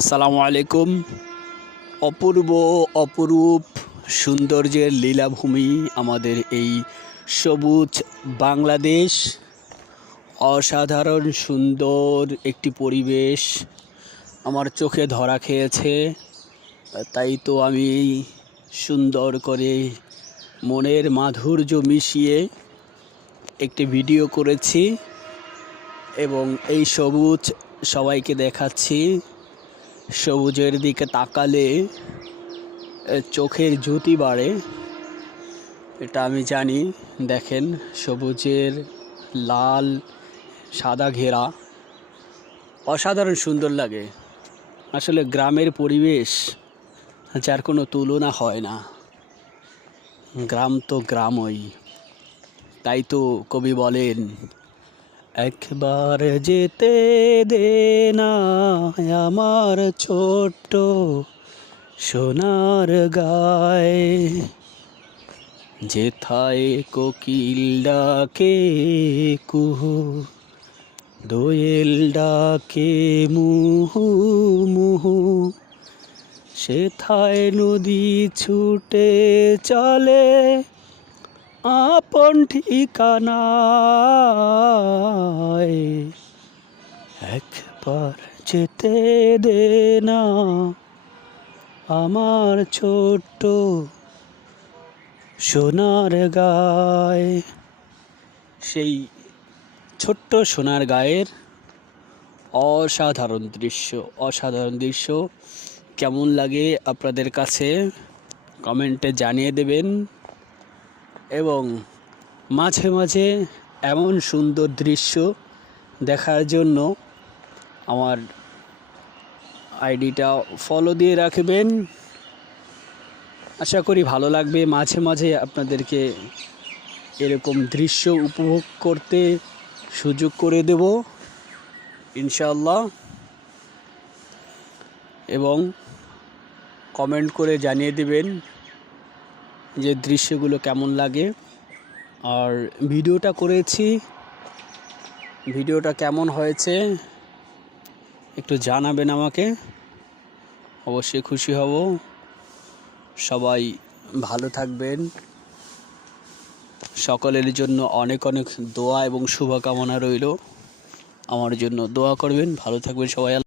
আসসালামু আলাইকুম। অপূর্ব অপরূপ সৌন্দর্যের লীলাভূমি আমাদের এই সবুজ বাংলাদেশ। অসাধারণ সুন্দর একটি পরিবেশ আমার চোখে ধরা খেয়েছে, তাই তো আমি সুন্দর করে মনের মাধুর্য মিশিয়ে একটি ভিডিও করেছি এবং এই সবুজ সবাইকে দেখাচ্ছি। সবুজের দিকে তাকালে চোখের জ্যোতি বাড়ে, এটা আমি জানি। দেখেন, সবুজের লাল সাদা ঘেরা অসাধারণ সুন্দর লাগে। আসলে গ্রামের পরিবেশ যার কোনো তুলনা হয় না। গ্রাম তো গ্রামই। তাই তো কবি বলেন, একবার যেতে দে না আমার ছোট্ট সোনার গায়ে, যেথায় কোকিল ডাকে কুহু, দোয়েল ডাকে মুহু মুহু, সেথায় নদী ছুটে চলে আপন ঠিকানায়। একবার যেতে দে না আমার ছোট্ট সোনার গায়ে। সেই ছোট্ট সোনার গায়ের অসাধারণ দৃশ্য কেমন লাগে আপনাদের কাছে কমেন্টে জানিয়ে দেবেন। এবং মাঝে মাঝে এমন সুন্দর দৃশ্য দেখার জন্য আমার আইডিটা ফলো দিয়ে রাখবেন। আশা করি ভালো লাগবে। মাঝে মাঝে আপনাদেরকে এরকম দৃশ্য উপভোগ করতে সুযোগ করে দেব ইনশাআল্লাহ। এবং কমেন্ট করে জানিয়ে দেবেন যে দৃশ্যগুলো কেমন লাগে। আর ভিডিওটা করেছি, ভিডিওটা কেমন হয়েছে একটু জানাবেন আমাকে, অবশ্যই খুশি হব। সবাই ভালো থাকবেন। সকলের জন্য অনেক অনেক দোয়া এবং শুভকামনা রইল। আমার জন্য দোয়া করবেন। ভালো থাকবেন সবাই।